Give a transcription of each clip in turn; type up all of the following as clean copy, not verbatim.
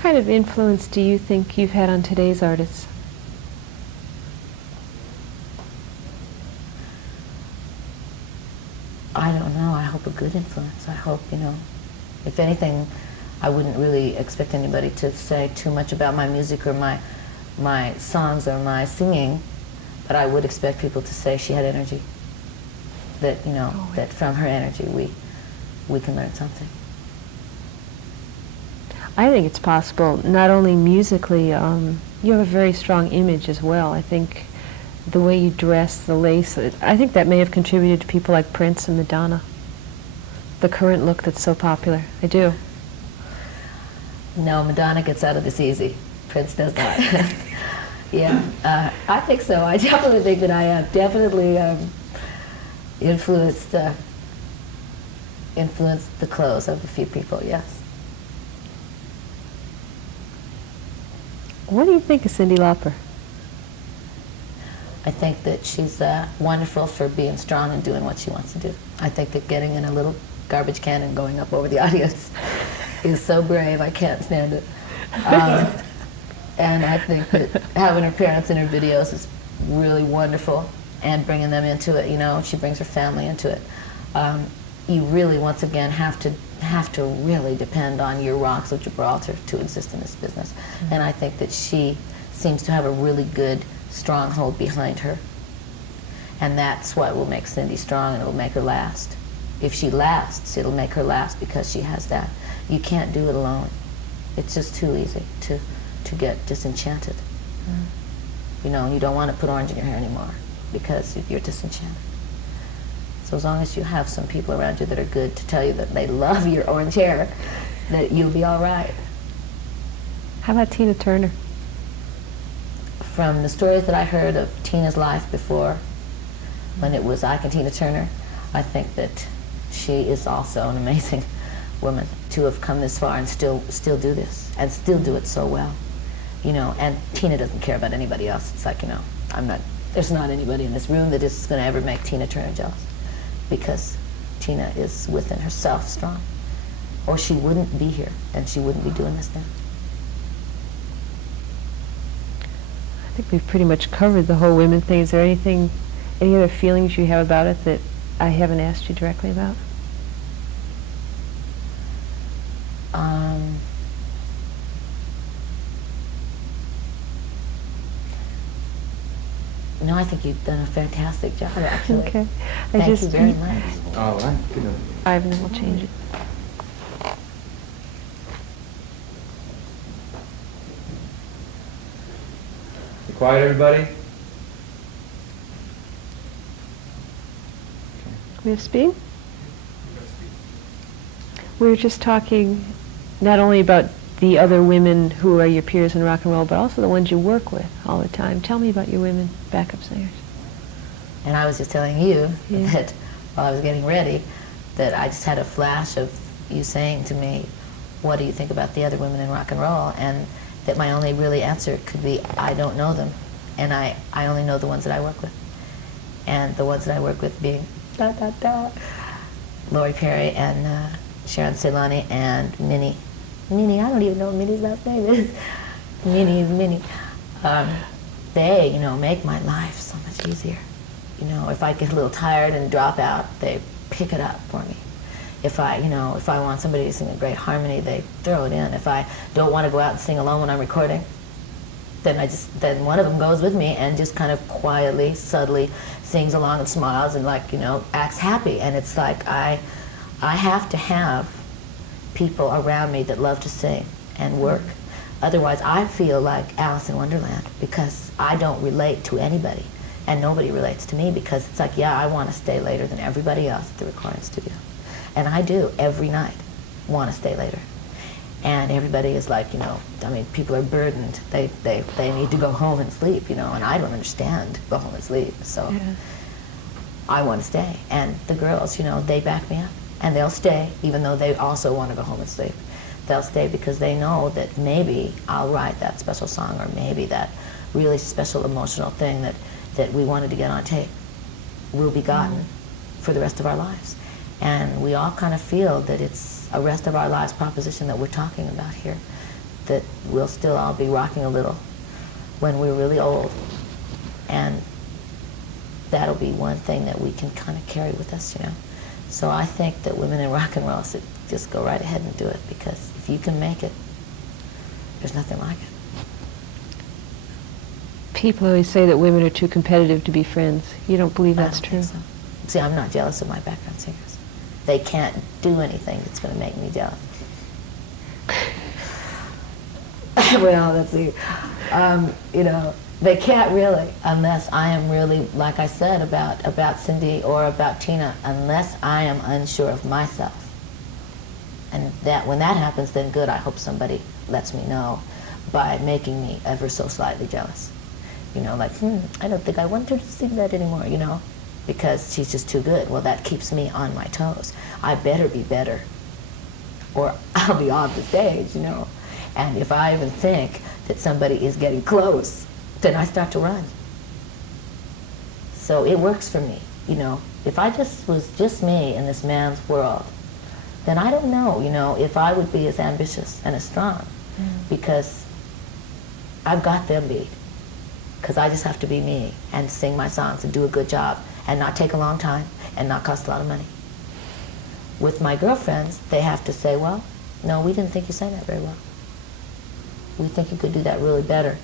kind of influence do you think you've had on today's artists? I don't know. I hope a good influence. I hope, you know, if anything, I wouldn't really expect anybody to say too much about my music or my songs or my singing, but I would expect people to say she had energy. That, you know, that from her energy we can learn something. I think it's possible, not only musically, you have a very strong image as well. I think the way you dress, the lace, I think that may have contributed to people like Prince and Madonna. The current look that's so popular. I do. No, Madonna gets out of this easy. Prince does not. Yeah, I think so. I definitely think that I have definitely influenced the clothes of a few people, yes. What do you think of Cyndi Lauper? I think that she's wonderful for being strong and doing what she wants to do. I think that getting in a little garbage can and going up over the audience is so brave, I can't stand it. And I think that having her parents in her videos is really wonderful, and bringing them into it, you know, she brings her family into it. You really, once again, have to really depend on your rocks of Gibraltar to exist in this business. Mm-hmm. And I think that she seems to have a really good stronghold behind her. And that's what will make Cyndi strong, and it'll make her last. If she lasts, it'll make her last because she has that. You can't do it alone. It's just too easy to get disenchanted. Mm. You know, and you don't want to put orange in your hair anymore because you're disenchanted. So as long as you have some people around you that are good to tell you that they love your orange hair, that you'll be all right. How about Tina Turner? From the stories that I heard of Tina's life before, when it was Ike and Tina Turner, I think that she is also an amazing woman to have come this far and still do this, and still do it so well. You know, and Tina doesn't care about anybody else. It's like, you know, there's not anybody in this room that is going to ever make Tina Turner jealous, because Tina is within herself strong, or she wouldn't be here and she wouldn't be doing this now. I think we've pretty much covered the whole women thing. Is there any other feelings you have about it that I haven't asked you directly about? No, I think you've done a fantastic job, actually. Okay. Thank you very much. All right. Good. Ivan will change it. You quiet, everybody? We have speed? We were just talking not only about the other women who are your peers in rock and roll, but also the ones you work with all the time. Tell me about your women backup singers. And I was just telling you Yeah. that while I was getting ready, that I just had a flash of you saying to me, what do you think about the other women in rock and roll? And that my only really answer could be, I don't know them. And I only know the ones that I work with. And the ones that I work with being Lori Perry and Sharon, Celani, and Minnie. Minnie, I don't even know what Minnie's last name is. Minnie is Minnie. They, you know, make my life so much easier. You know, if I get a little tired and drop out, they pick it up for me. If I want somebody to sing a great harmony, they throw it in. If I don't want to go out and sing alone when I'm recording, then one of them goes with me and just kind of quietly, subtly sings along and smiles and, like, you know, acts happy. And it's like I have to have people around me that love to sing and work. Otherwise, I feel like Alice in Wonderland, because I don't relate to anybody, and nobody relates to me, because it's like, yeah, I want to stay later than everybody else at the recording studio. And I do, every night, want to stay later. And everybody is like, you know, I mean, people are burdened. They need to go home and sleep, you know, and I don't understand go home and sleep. So yeah. I want to stay. And the girls, you know, they back me up. And they'll stay, even though they also want to go home and sleep. They'll stay because they know that maybe I'll write that special song, or maybe that really special emotional thing that we wanted to get on tape will be gotten for the rest of our lives. And we all kind of feel that it's a rest of our lives proposition that we're talking about here. that we'll still all be rocking a little when we're really old. And that'll be one thing that we can kind of carry with us, you know. So I think that women in rock and roll should just go right ahead and do it, because if you can make it, there's nothing like it. People always say that women are too competitive to be friends. You don't believe that's I don't true? think so. See, I'm not jealous of my background singers. They can't do anything that's going to make me jealous. Well, let's see. You know, they can't really, unless I am really, like I said about Cyndi or about Tina, unless I am unsure of myself. And that when that happens, then good, I hope somebody lets me know by making me ever so slightly jealous. You know, like, I don't think I want her to sing that anymore, you know, because she's just too good. Well, that keeps me on my toes. I better be better, or I'll be off the stage, you know. And if I even think that somebody is getting close, then I start to run. So it works for me, you know. If I just was just me in this man's world, then I don't know, you know, if I would be as ambitious and as strong, because I've got them beat. Because I just have to be me and sing my songs and do a good job and not take a long time and not cost a lot of money. With my girlfriends, they have to say, well, no, we didn't think you sang that very well. We think you could do that really better.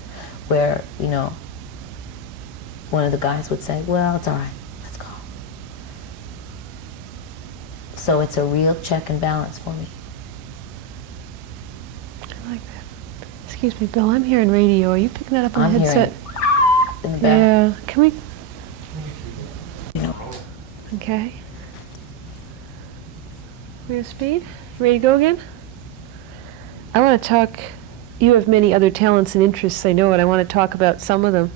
Where, you know, one of the guys would say, well, it's all right, let's go. So it's a real check and balance for me. I like that. Excuse me, Bill, I'm hearing radio. Are you picking that up on the headset? In the back. Yeah. Can we? You know. Okay. We're at speed. Ready to go again? I want to talk. You have many other talents and interests, I know it. I want to talk about some of them.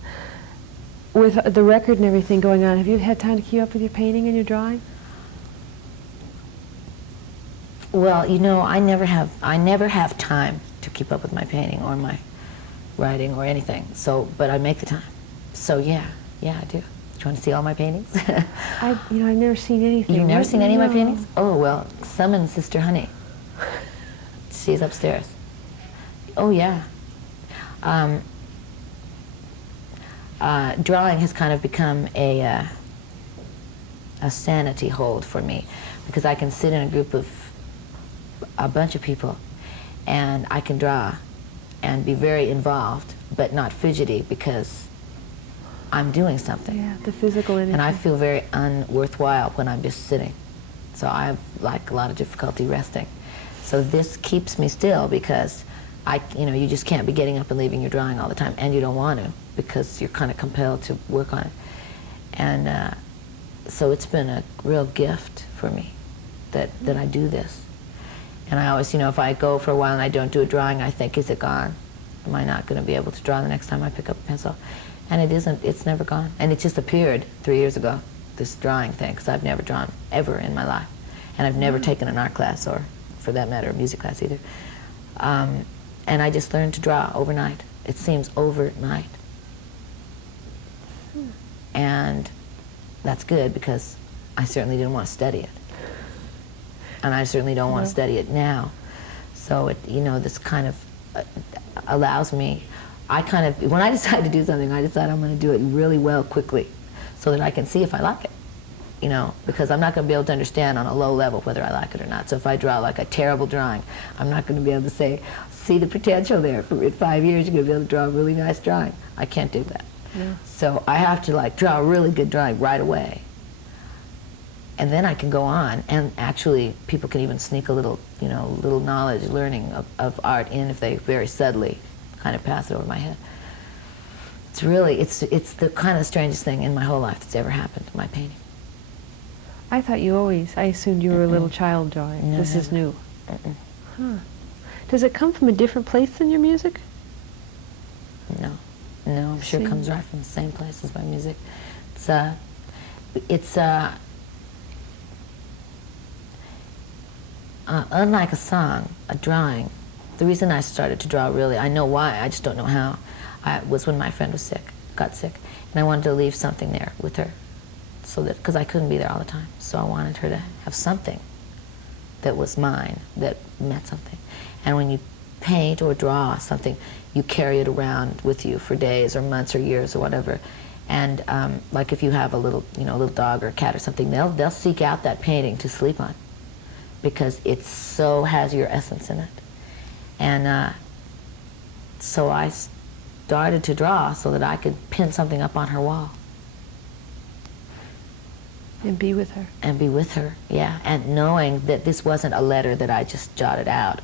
With the record and everything going on, have you had time to keep up with your painting and your drawing? Well, you know, I never have time to keep up with my painting or my writing or anything. So, but I make the time. So yeah, I do. Do you want to see all my paintings? I've never seen anything. You've never seen any of my No. paintings? Oh well, summon Sister Honey. She's upstairs. Oh yeah. Drawing has kind of become a sanity hold for me, because I can sit in a group of a bunch of people and I can draw and be very involved but not fidgety, because I'm doing something. Yeah, the physical energy. And I feel very unworthwhile when I'm just sitting. So I have like a lot of difficulty resting. So this keeps me still, because you just can't be getting up and leaving your drawing all the time, and you don't want to, because you're kind of compelled to work on it. And so it's been a real gift for me that I do this. And I always, if I go for a while and I don't do a drawing, I think, is it gone? Am I not going to be able to draw the next time I pick up a pencil? And it isn't, it's never gone. And it just appeared 3 years ago, this drawing thing, because I've never drawn ever in my life. And I've never taken an art class, or for that matter, a music class either. And I just learned to draw overnight. It seems overnight. And that's good, because I certainly didn't want to study it. And I certainly don't want to study it now. So it, this kind of allows me, when I decide to do something, I decide I'm going to do it really well quickly, so that I can see if I like it. Because I'm not going to be able to understand on a low level whether I like it or not. So if I draw like a terrible drawing, I'm not going to be able to say, see the potential there. In 5 years, you're going to be able to draw a really nice drawing. I can't do that. Yeah. So I have to draw a really good drawing right away. And then I can go on, and actually people can even sneak a little, little knowledge, learning of art in if they very subtly kind of pass it over my head. It's really, it's the kind of strangest thing in my whole life that's ever happened to my painting. I thought I assumed you were a little child drawing. No, This is never. new. Huh. Does it come from a different place than your music? No, I'm sure it comes right from the same place as my music. It's unlike a song, a drawing. The reason I started to draw, really, I know why, I just don't know how, was when my friend was got sick, and I wanted to leave something there with her, so that, because I couldn't be there all the time, so I wanted her to have something that was mine, that meant something. And when you paint or draw something, you carry it around with you for days or months or years or whatever. And like if you have a little, little dog or cat or something, they'll seek out that painting to sleep on because it so has your essence in it. And so I started to draw so that I could pin something up on her wall. And be with her. And be with her, yeah. And knowing that this wasn't a letter that I just jotted out,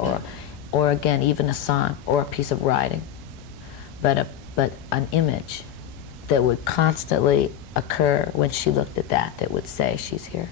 or again, even a song or a piece of writing, but an image that would constantly occur when she looked at that would say, she's here.